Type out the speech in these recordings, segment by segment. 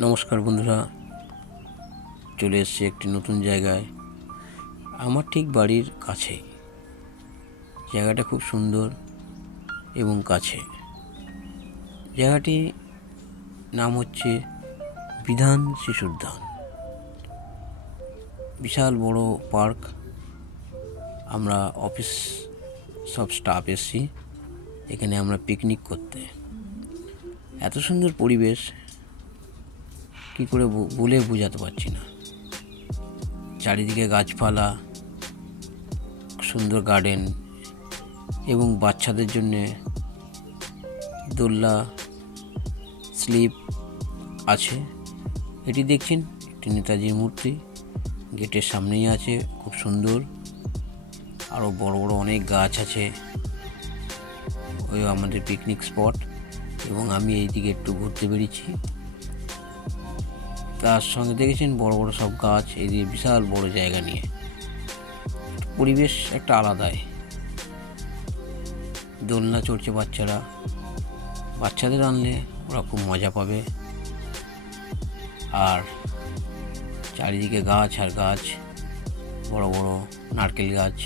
নমস্কার বন্ধুরা, চলে এসেছি একটি নতুন জায়গায়। আমার ঠিক বাড়ির কাছে। জায়গাটা খুব সুন্দর এবং কাছে। জায়গাটির নাম হচ্ছে বিধান শিশুদ্যান। বিশাল বড় পার্ক। আমরা অফিস সব স্টাফ এসেছি এখানে আমরা পিকনিক করতে। এত সুন্দর পরিবেশ কী করে বলে বোঝাতে পারছি না। চারিদিকে গাছপালা, সুন্দর গার্ডেন এবং বাচ্চাদের জন্যে দোলনা, স্লিপ আছে। এটি দেখছেন একটি নেতাজির মূর্তি গেটের সামনেই আছে, খুব সুন্দর। আরও বড় বড় অনেক গাছ আছে। ওই আমাদের পিকনিক স্পট। এবং আমি এই দিকে একটু ঘুরতে বেরিয়েছি। তার সঙ্গে দেখেছেন বড় বড় সব গাছ, এদিকে বিশাল বড় জায়গা নিয়ে। পরিবেশ একটা আলাদাই। দোলনা চড়ছে বাচ্চারা। বাচ্চাদের আনলে ওরা খুব মজা পাবে। আর চারিদিকে গাছ আর গাছ, বড় বড় নারকেল গাছ,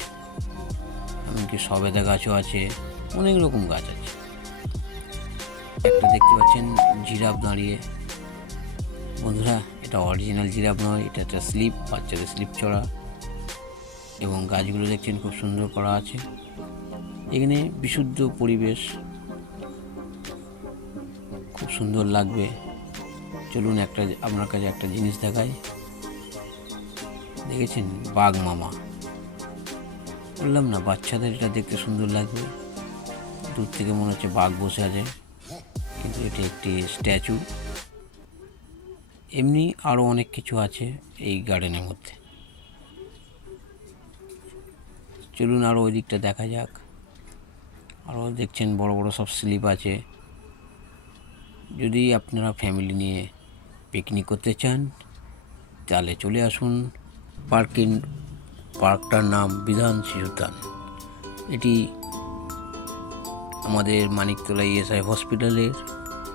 এমনকি সবেদা গাছও আছে, অনেক রকম গাছ আছে। একটা দেখতে পাচ্ছেন জিরাফ দাঁড়িয়ে। বন্ধুরা, এটা অরিজিনাল জিরাফ নয়, এটা একটা স্লিপ, বাচ্চাদের স্লিপ চড়া। এবং গাছগুলো দেখছেন খুব সুন্দর করা আছে। এখানে বিশুদ্ধ পরিবেশ, খুব সুন্দর লাগবে। চলুন আপনার কাছে একটা জিনিস দেখাই। দেখেছেন বাঘ মামা? বললাম না, বাচ্চাদের এটা দেখতে সুন্দর লাগবে। দূর থেকে মনে হচ্ছে বাঘ বসে আছে, কিন্তু এটি একটি স্ট্যাচু। এমনি আরও অনেক কিছু আছে এই গার্ডেনের মধ্যে। চলুন আরও ওই দিকটা দেখা যাক। আরও দেখছেন বড় বড় সব স্লিপ আছে। যদি আপনারা ফ্যামিলি নিয়ে পিকনিক করতে চান তাহলে চলে আসুন। পার্কটার নাম বিধান শিশুদ্যান। এটি আমাদের মানিকতলা ESI হসপিটালের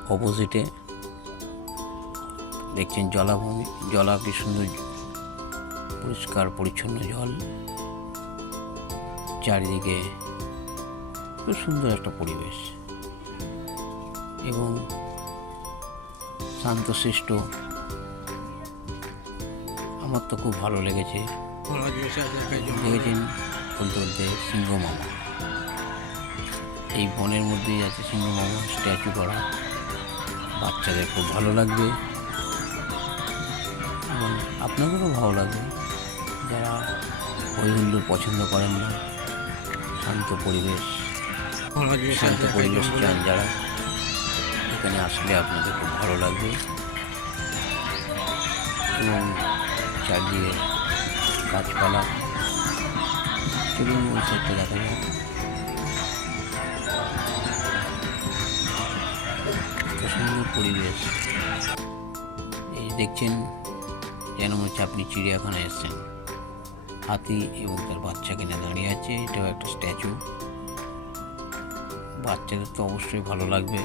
অপোজিটে। দেখছেন জলাভূমি, কি সুন্দর পরিষ্কার পরিচ্ছন্ন জল। চারিদিকে খুব সুন্দর একটা পরিবেশ এবং শান্তশিষ্ট। আমার তো খুব ভালো লেগেছে। দেখেছেন বলতে বলতে সিংহ মামা। এই বনের মধ্যেই আছে সিংহ মামা স্ট্যাচু করা। বাচ্চাদের খুব ভালো লাগবে এবং আপনাদেরও ভালো লাগবে যারা হই হুল্লোড় পছন্দ করেন না। শান্ত পরিবেশ চান যারা, এখানে আসলে আপনাদের খুব ভালো লাগবে। এবং চারদিকে গাছপালা। চলুন ওই সাইডটা দেখা যায়। সুন্দর পরিবেশ। এই দেখছেন যেন মনে হচ্ছে আপনি চিড়িয়াখানায় এসছেন। হাতি এবং তার বাচ্চা কিনে দাঁড়িয়ে আছে। এটাও একটা স্ট্যাচু। বাচ্চাদের তো অবশ্যই ভালো লাগবে।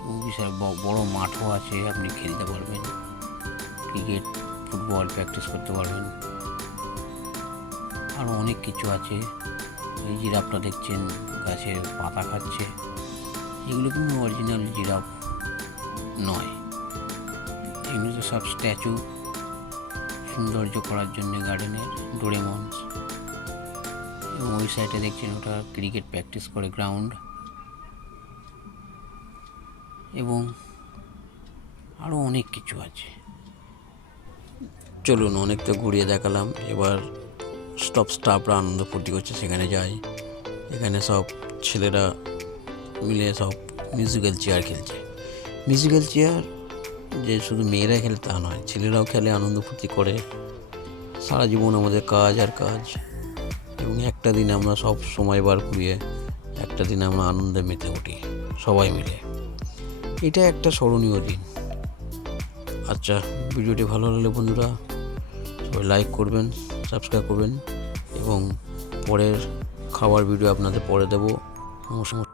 এবং বিশাল বড় মাঠও আছে, আপনি খেলতে পারবেন, ক্রিকেট, ফুটবল প্র্যাকটিস করতে পারবেন। আরও অনেক কিছু আছে। এই জিরাফটা দেখছেন গাছের পাতা খাচ্ছে। এগুলো কিন্তু অরিজিনাল জিরাফ নয়, এগুলো তো সব স্ট্যাচু সৌন্দর্য করার জন্য গার্ডেনের। ডোরেমন্স। এবং ওই সাইডে দেখছেন ওটা ক্রিকেট প্র্যাকটিস করে গ্রাউন্ড। এবং আরও অনেক কিছু আছে। চলুন, অনেক তো ঘুরিয়ে দেখালাম। এবার স্টাফরা আনন্দ ফুর্তি করছে, সেখানে যাই। এখানে সব ছেলেরা মিলে সব মিউজিক্যাল চেয়ার খেলছে। মিউজিক্যাল চেয়ার যে শুধু মেয়েরা খেলে তা নয়, ছেলেরাও খেলে, আনন্দ ফুর্তি করে। সারা জীবন আমাদের কাজ আর কাজ, এবং একটা দিন আমরা সব সময় বার করিয়ে একটা দিন আমরা আনন্দে মেতে উঠি সবাই মিলে। এটা একটা স্মরণীয় দিন। আচ্ছা, ভিডিওটি ভালো লাগলে বন্ধুরা সবাই লাইক করবেন, সাবস্ক্রাইব করবেন, এবং পরের খাবার ভিডিও আপনাদের পরে দেবো। নমস্কার।